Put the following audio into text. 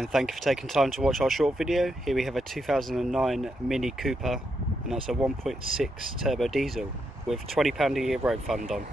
And thank you for taking time to watch our short video. Here we have a 2009 Mini Cooper, and that's a 1.6 turbo diesel with £20 a year road fund on.